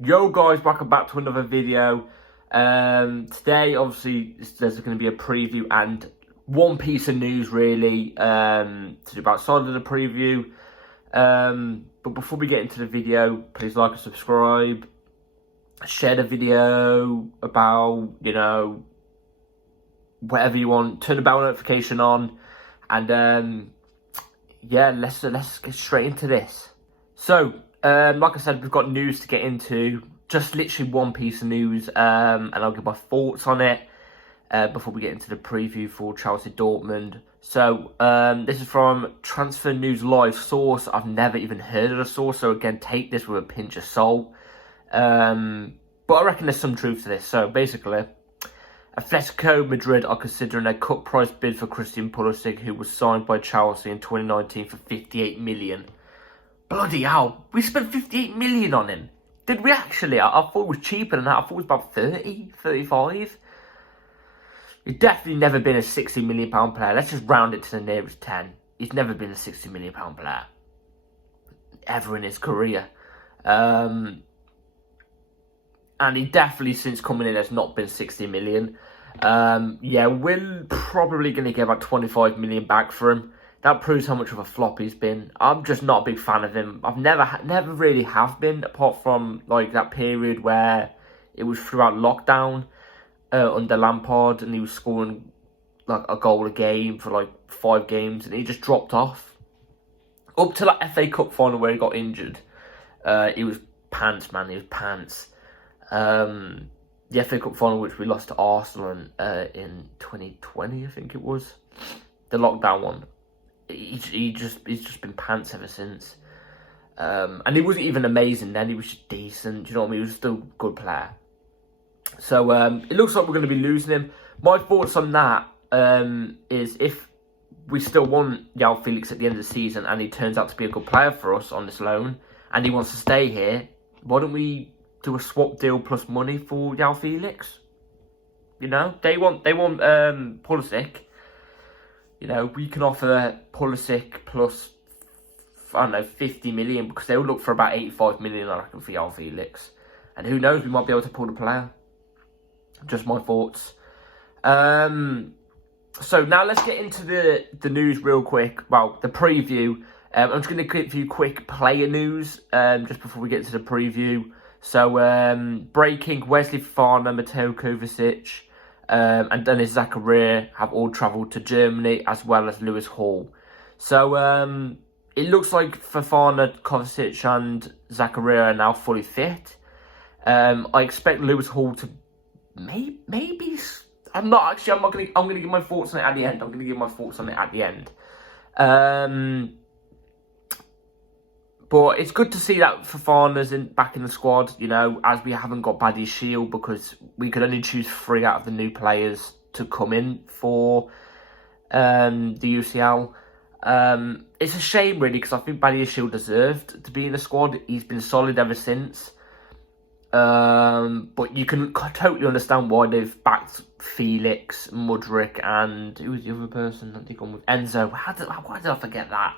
Yo guys, welcome back to another video. Today obviously there's going to be a preview and one piece of news really to do about side of the preview. But before we get into the video, please like and subscribe, share the video about, whatever you want, turn the bell notification on, and yeah, let's get straight into this. So like I said, we've got news to get into, just literally one piece of news, and I'll give my thoughts on it before we get into the preview for Chelsea Dortmund. So this is from Transfer News Live source. I've never even heard of the source, so again, take this with a pinch of salt. But I reckon there's some truth to this. So basically, Atletico Madrid are considering a cut price bid for Christian Pulisic, who was signed by Chelsea in 2019 for 58 million. Bloody hell, we spent 58 million on him. Did we actually? I thought it was cheaper than that. I thought it was about 30, 35. He's definitely never been a 60 million pound player. Let's just round it to the nearest 10. He's never been a 60 million pound player. Ever in his career. And he definitely, since coming in, has not been 60 million. Yeah, we're probably going to get about 25 million back for him. That proves how much of a flop he's been. I'm just not a big fan of him. I've never really have been, apart from like that period where it was throughout lockdown under Lampard, and he was scoring like a goal a game for like 5 games, and he just dropped off. Up to that FA Cup final where he got injured, he was pants, man. He was pants. The FA Cup final, which we lost to Arsenal in 2020, I think it was, the lockdown one. He's just been pants ever since. And he wasn't even amazing then. He was just decent. Do you know what I mean? He was still a good player. So it looks like we're going to be losing him. My thoughts on that is, if we still want João Felix at the end of the season and he turns out to be a good player for us on this loan and he wants to stay here, why don't we do a swap deal plus money for João Felix? You know, they want Pulisic. You know, we can offer Pulisic plus, I don't know, 50 million, because they'll look for about 85 million, I reckon, for João Felix. And who knows, we might be able to pull the player. Just my thoughts. So now let's get into the news real quick. Well, the preview. I'm just going to give you quick player news just before we get to the preview. So, breaking: Wesley Fofana, Mateo Kovacic, and Dennis Zakaria have all travelled to Germany, as well as Lewis Hall. So it looks like Fofana, Kovacic and Zakaria are now fully fit. I expect Lewis Hall to maybe. I'm not going to give my thoughts on it at the end. But it's good to see that Fofana's back in the squad, you know, as we haven't got Buddy Shield, because we could only choose 3 out of the new players to come in for the UCL. It's a shame, really, because I think Buddy Shield deserved to be in the squad. He's been solid ever since. But you can totally understand why they've backed Felix, Mudryk, and who was the other person that they gone with? Enzo. Why did I forget that?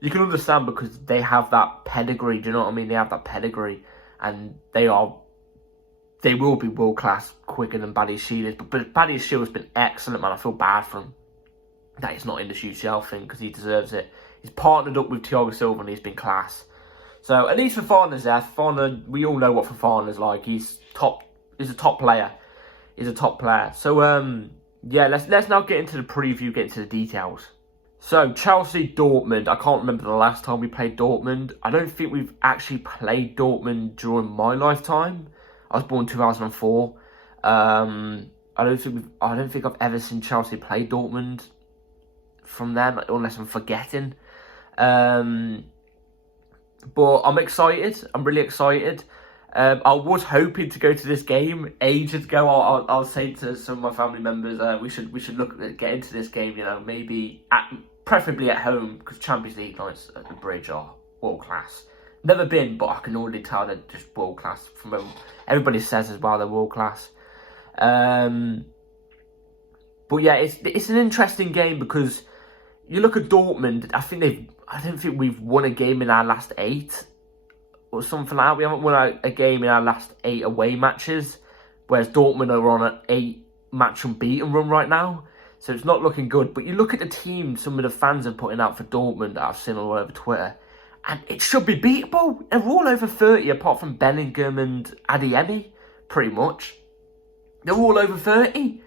You can understand, because they have that pedigree. Do you know what I mean? They have that pedigree, and they will be world class quicker than Buddy Shield is. But Buddy Shield has been excellent, man. I feel bad for him that he's not in the UCL thing, because he deserves it. He's partnered up with Thiago Silva and he's been class. So at least Fofana's there. Fofana, we all know what Fofana's like. He's a top player. So yeah, let's now get into the preview, get into the details. So, Chelsea Dortmund. I can't remember the last time we played Dortmund. I don't think we've actually played Dortmund during my lifetime. I was born in 2004. I don't think I've ever seen Chelsea play Dortmund from them, unless I'm forgetting. But I'm excited. I'm really excited. I was hoping to go to this game ages ago. I'll say to some of my family members, we should look at get into this game. You know, maybe preferably at home, because Champions League nights at the Bridge are world class. Never been, but I can already tell they're just world class. From everybody says as well, they're world class. But yeah, it's an interesting game, because you look at Dortmund. I don't think we've won a game in our last 8. or something like that. We haven't won a game in our last 8 away matches, whereas Dortmund are on an 8-match unbeaten run right now. So it's not looking good. But you look at the team some of the fans are putting out for Dortmund that I've seen all over Twitter, and it should be beatable. They're all over 30, apart from Bellingham and Adeyemi, pretty much. They're all over 30.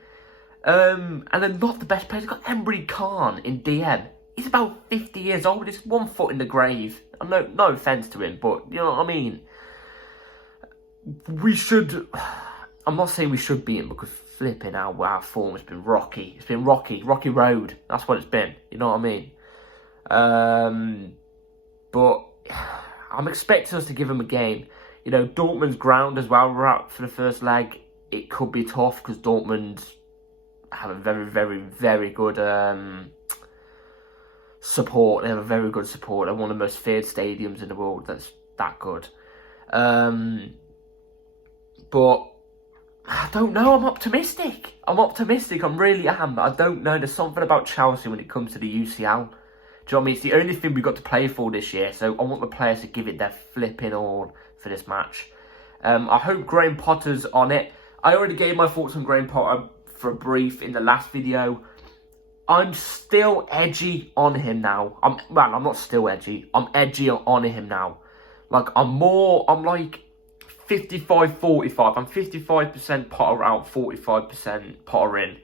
And they're not the best players. They've got Emre Can in DM. He's about 50 years old. He's 1 foot in the grave. No offence to him, but you know what I mean? We should... I'm not saying we should beat him, because flipping our form has been rocky. It's been rocky road. That's what it's been. You know what I mean? But I'm expecting us to give him a game. You know, Dortmund's ground as well. We're out for the first leg. It could be tough because Dortmund have a very, very, very good support. They have a very good support. They're one of the most feared stadiums in the world. That's that good. But I don't know. I'm optimistic. I really am. I don't know. There's something about Chelsea when it comes to the UCL. Do you know what I mean? It's the only thing we've got to play for this year. So I want the players to give it their flipping all for this match. I hope Graham Potter's on it. I already gave my thoughts on Graham Potter for a brief in the last video. I'm still edgy on him now. I'm not still edgy. I'm edgy on him now. Like, I'm like 55-45. I'm 55% Potter out, 45% Potter in.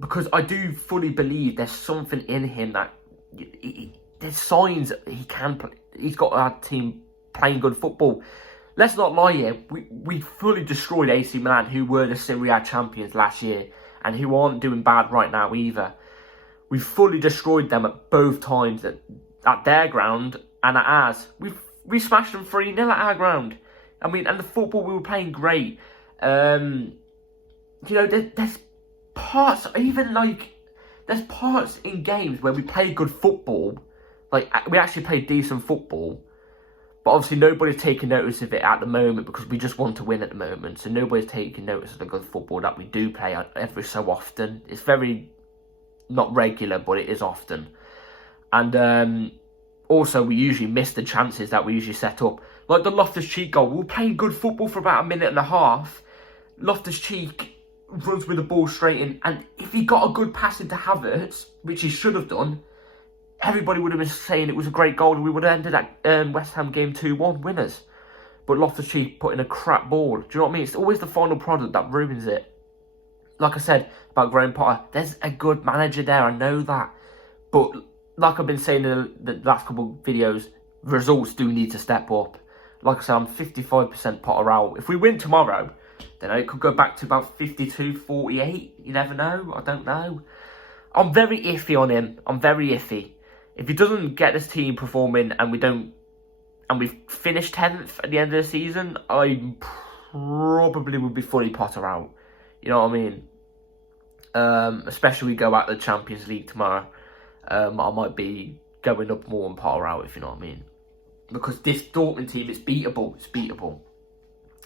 Because I do fully believe there's something in him that... there's signs he can play. He's got our team playing good football. Let's not lie here. We fully destroyed AC Milan, who were the Serie A champions last year, and who aren't doing bad right now either. We fully destroyed them at both times, at their ground and at ours. We smashed them 3-0 at our ground. I mean, and the football, we were playing great. You know, there's parts, even like, there's parts in games where we play good football. Like, we actually play decent football. But obviously nobody's taking notice of it at the moment because we just want to win at the moment. So nobody's taking notice of the good football that we do play every so often. It's very, not regular, but it is often. And also we usually miss the chances that we usually set up. Like the Loftus-Cheek goal. We were playing good football for about a minute and a half. Loftus-Cheek runs with the ball straight in. And if he got a good pass into Havertz, which he should have done, everybody would have been saying it was a great goal and we would have ended that West Ham game 2-1 winners. But Loftus-Cheek put in a crap ball. Do you know what I mean? It's always the final product that ruins it. Like I said about Graham Potter, there's a good manager there, I know that. But like I've been saying in the last couple of videos, results do need to step up. Like I said, I'm 55% Potter out. If we win tomorrow, then it could go back to about 52-48. You never know. I don't know. I'm very iffy on him. I'm very iffy. If he doesn't get this team performing and we've finished 10th at the end of the season, I probably would be fully Potter out. You know what I mean? Especially we go out the Champions League tomorrow. I might be going up more and Potter out, if you know what I mean. Because this Dortmund team is beatable. It's beatable.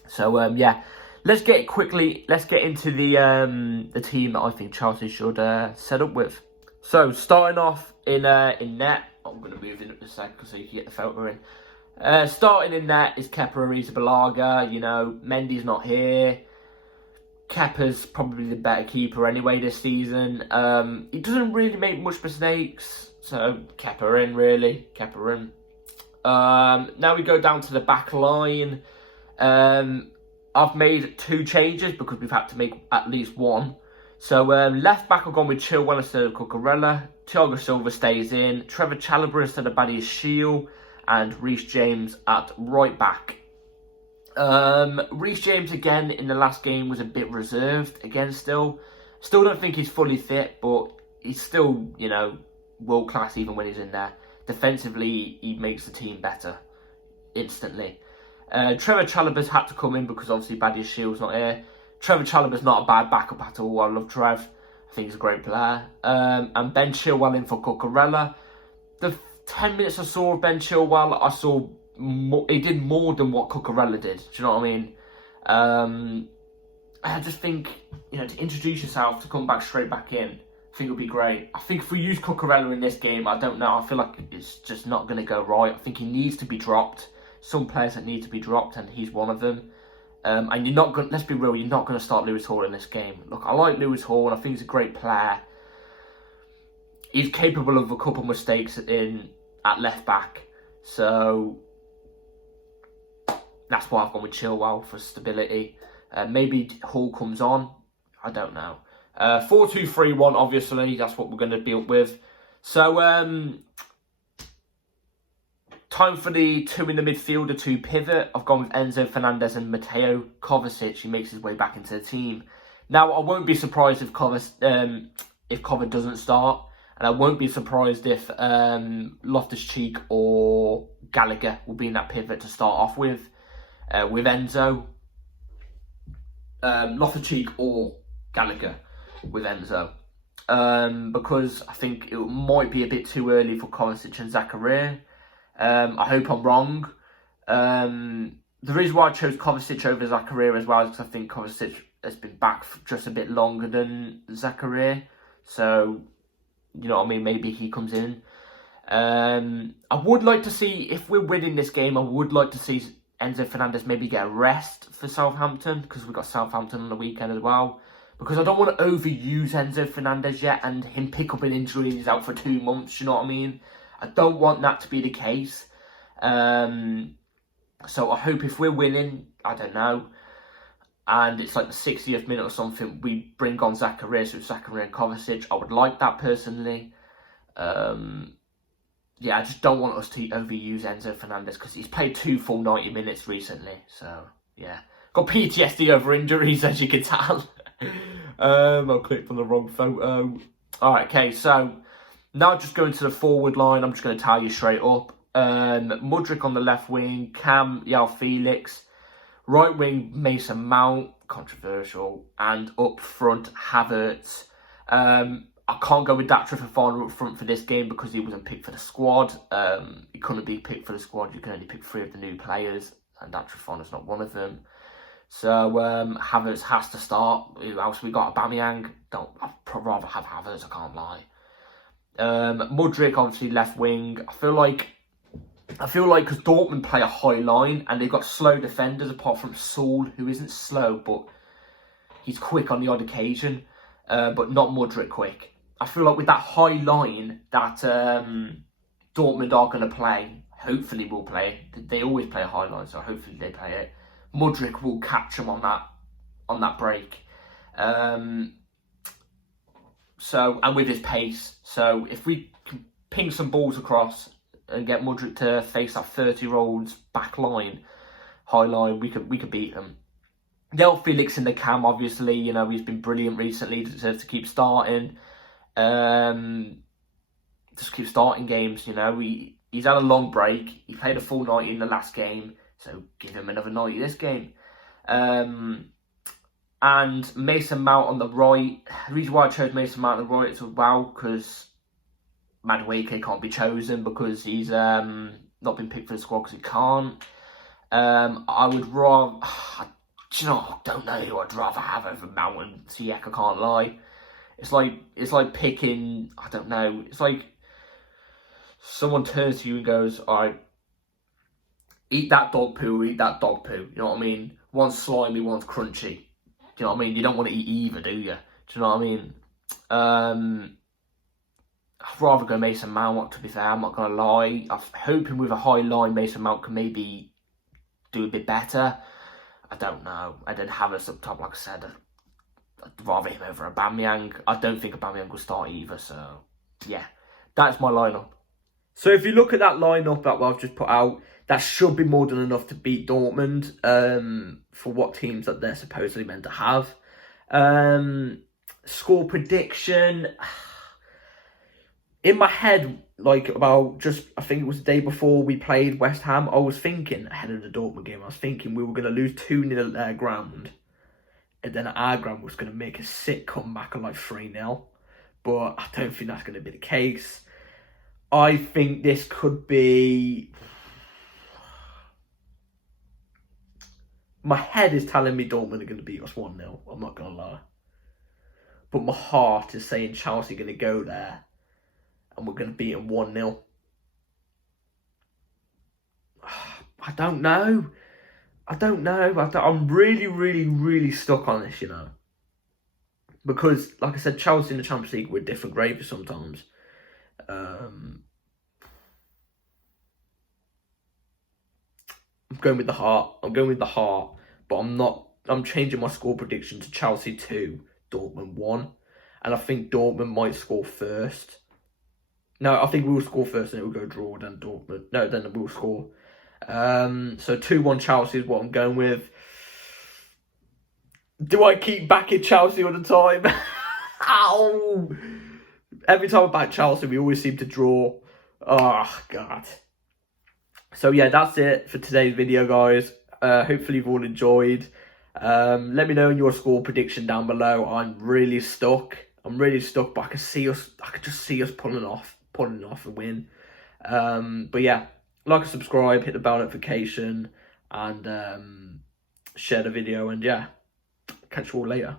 So, yeah. Let's get into the team that I think Chelsea should set up with. So, starting off in net, I'm going to move in up a second so you can get the photo in. Starting in net is Kepa Arrizabalaga. You know, Mendy's not here. Kepa's probably the better keeper anyway this season. He doesn't really make much mistakes, so Kepa in, really. Kepa in. Now we go down to the back line. I've made 2 changes because we've had to make at least 1. So left back I've gone with Chilwell instead of Cucurella. Thiago Silva stays in. Trevor Chalobah instead of Badiashile. And Reece James at right back. Reece James again in the last game was a bit reserved again still. Still don't think he's fully fit, but he's still, you know, world class even when he's in there. Defensively, he makes the team better instantly. Trevor Chalobah's had to come in because obviously Badiashile's not here. Trevor Chalobah's not a bad backup at all. I love Trev. I think he's a great player. And Ben Chilwell in for Cucurella. The 10 minutes I saw of Ben Chilwell, I saw he did more than what Cucurella did. Do you know what I mean? I just think, you know, to introduce yourself, to come back straight back in, I think it'll be great. I think if we use Cucurella in this game, I don't know. I feel like it's just not going to go right. I think he needs to be dropped. Some players that need to be dropped, and he's one of them. And you're not going. Let's be real. You're not going to start Lewis Hall in this game. Look, I like Lewis Hall, and I think he's a great player. He's capable of a couple of mistakes at left back, so that's why I've gone with Chilwell for stability. Maybe Hall comes on. I don't know. 4-2-3-1, obviously. That's what we're going to be up with. So, time for the two in the midfield, the two pivot. I've gone with Enzo Fernandez and Mateo Kovacic. He makes his way back into the team. Now, I won't be surprised if Kovacic doesn't start. And I won't be surprised if Loftus-Cheek or Gallagher will be in that pivot to start off with Enzo. Loftus-Cheek or Gallagher with Enzo. Because I think it might be a bit too early for Kovacic and Zakaria. I hope I'm wrong. The reason why I chose Kovacic over Zakaria as well is because I think Kovacic has been back for just a bit longer than Zakaria. So, you know what I mean? Maybe he comes in. I would like to see, if we're winning this game, I would like to see Enzo Fernandez maybe get a rest for Southampton, because we've got Southampton on the weekend as well. Because I don't want to overuse Enzo Fernandez yet and him pick up an injury and he's out for 2 months, you know what I mean? I don't want that to be the case. So I hope if we're winning, I don't know, and it's like the 60th minute or something, we bring on Zakaria, so Zakaria and Kovacic. I would like that personally. Yeah, I just don't want us to overuse Enzo Fernandez because he's played 2 full 90 minutes recently. So, yeah. Got PTSD over injuries, as you can tell. I clicked on the wrong photo. Alright, okay, so now just going to the forward line, I'm just going to tell you straight up. Mudryk on the left wing, Cam, Yao Felix. Right wing, Mason Mount, controversial. And up front, Havertz. I can't go with Datra Fofana up front for this game because he wasn't picked for the squad. He couldn't be picked for the squad. You can only pick 3 of the new players, and Datra Fofana's not one of them. So Havertz has to start. Who else we got? Aubameyang. I'd rather have Havertz, I can't lie. Mudryk, obviously left wing. I feel like because Dortmund play a high line and they've got slow defenders apart from Saul, who isn't slow, but he's quick on the odd occasion, but not Mudryk quick. I feel like with that high line that Dortmund are going to play, hopefully will play. They always play a high line, so hopefully they play it. Mudryk will catch them on that break. So, and with his pace, so if we can ping some balls across and get Mudryk to face that 30-year-old's back line, high line, we could beat them. Yao Felix in the cam, obviously, you know, he's been brilliant recently, deserves to keep starting. Just keep starting games, you know. He's had a long break. He played a full 90 in the last game, so give him another 90 this game. And Mason Mount on the right. The reason why I chose Mason Mount on the right as well, because Madueke can't be chosen because he's not been picked for the squad because he can't. I would rather... Do you know, I don't know who I'd rather have over Mount and Ziyech, I can't lie. It's like picking, I don't know, it's like someone turns to you and goes, alright, eat that dog poo, you know what I mean? One's slimy, one's crunchy. Do you know what I mean? You don't want to eat either, do you? Do you know what I mean? I'd rather go Mason Mount, to be fair, I'm not going to lie. I'm hoping with a high line, Mason Mount can maybe do a bit better. I don't know. And then Havertz up top, like I said, I'd rather him over Aubameyang. I don't think Aubameyang will start either, so yeah, that's my lineup. So if you look at that lineup that I've just put out, that should be more than enough to beat Dortmund for what teams that they're supposedly meant to have. Score prediction. In my head, like about just, I think it was the day before we played West Ham, I was thinking, ahead of the Dortmund game, I was thinking we were going to lose 2-0 at their ground. And then our ground was going to make a sick comeback of like 3-0. But I don't think that's going to be the case. I think this could be... My head is telling me Dortmund are going to beat us 1-0. I'm not going to lie. but my heart is saying Chelsea are going to go there and we're going to beat them 1-0. I don't know. I'm really, really, really stuck on this, you know. Because, like I said, Chelsea in the Champions League were different gravy sometimes. I'm going with the heart. But I'm changing my score prediction to Chelsea 2, Dortmund 1. And I think Dortmund might score first. No, I think we'll score first and it will go draw, then Dortmund. No, then we'll score. So 2-1 Chelsea is what I'm going with. Do I keep backing Chelsea all the time? Ow! Every time I back Chelsea, we always seem to draw. Oh, God. So, yeah, that's it for today's video, guys. Hopefully you've all enjoyed. Let me know your score prediction down below. I'm really stuck, but I could just see us pulling off a win. But yeah, like and subscribe, hit the bell notification, and share the video. And yeah, catch you all later.